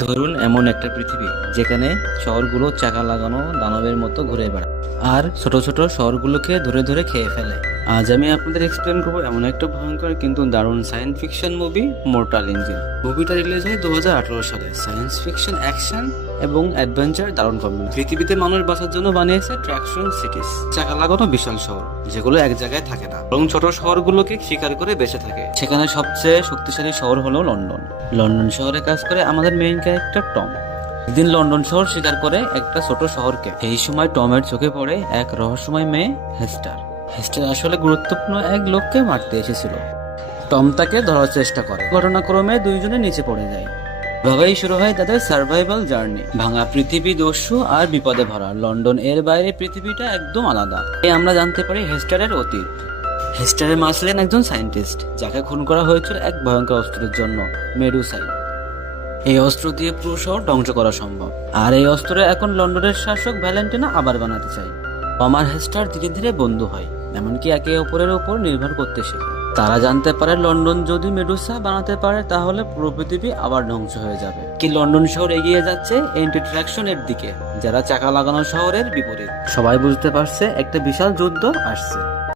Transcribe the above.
ধরুন এমন একটা পৃথিবী যেখানে শহরগুলো চাকা লাগানো দানবের মতো ঘুরে বেড়ায় আর ছোট ছোট শহরগুলোকে ধরে ধরে খেয়ে ফেলে। আজ আমি আপনাদের এক্সপ্লেন করবো এমন একটা ভয়ঙ্কর কিন্তু দারুণ science fiction movie, mortal engine. মুভিটা রিলিজ হয় 2018 সালে। সায়েন্স ফিকশন, অ্যাকশন এবং অ্যাডভেঞ্চার দারুণ কম্বিনেশন। পৃথিবীতে মানুষ বাসার জন্য বানিয়েছে ট্র্যাকশন সিটিস, চাকা লাগানো বিশাল শহর যেগুলো এক জায়গায় থাকে না বরং ছোট শহরগুলোকে শিকার করে বেঁচে থাকে। সেখানে সবচেয়ে শক্তিশালী শহর হলো লন্ডন। লন্ডন শহরে কাজ করে আমাদের মেইন ক্যারেক্টার টম। একদিন লন্ডন শহর শিকার করে একটা ছোট শহরকে। এই সময় টমের চোখে পড়ে এক রহস্যময় মেয়ে হেস্টার। হেস্টার আসলে গুরুত্বপূর্ণ এক লোককে মারতে এসেছিল। টম তাকে ধরার চেষ্টা করে। ঘটনাক্রমে দুইজনে নিচে পড়ে যায়। এভাবেই শুরু হয় তাদের সার্ভাইভাল জার্নি। ভাঙা পৃথিবী, দস্যু আর বিপদে ভরা লন্ডন। এর বাইরে পৃথিবীটা একদম আলাদা। আমরা জানতে পারি হেস্টারের অতীত। হেস্টারের মা ছিলেন একজন সায়েন্টিস্ট যাকে খুন করা হয়েছিল এক ভয়ঙ্কর অস্ত্রের জন্য, মেডুসাই। এই অস্ত্র দিয়ে পুরো শহর ধ্বংস করা সম্ভব। আর এই অস্ত্র এখন লন্ডনের শাসক ভ্যালেন্টিনা আবার বানাতে চায়। টম আর হেস্টার ধীরে ধীরে বন্ধু হয়, এমনকি একে অপরের উপর নির্ভর করতে শেখে। তারা জানতে পারে লন্ডন যদি মেডুসা বানাতে পারে তাহলে পুরো পৃথিবী আবার ধ্বংস হয়ে যাবে। কি লন্ডন শহর এগিয়ে যাচ্ছে এন্টি ট্রাকশনের দিকে, যারা চাকা লাগানো শহরের বিপরীত। সবাই বুঝতে পারছে একটা বিশাল যুদ্ধ আসছে।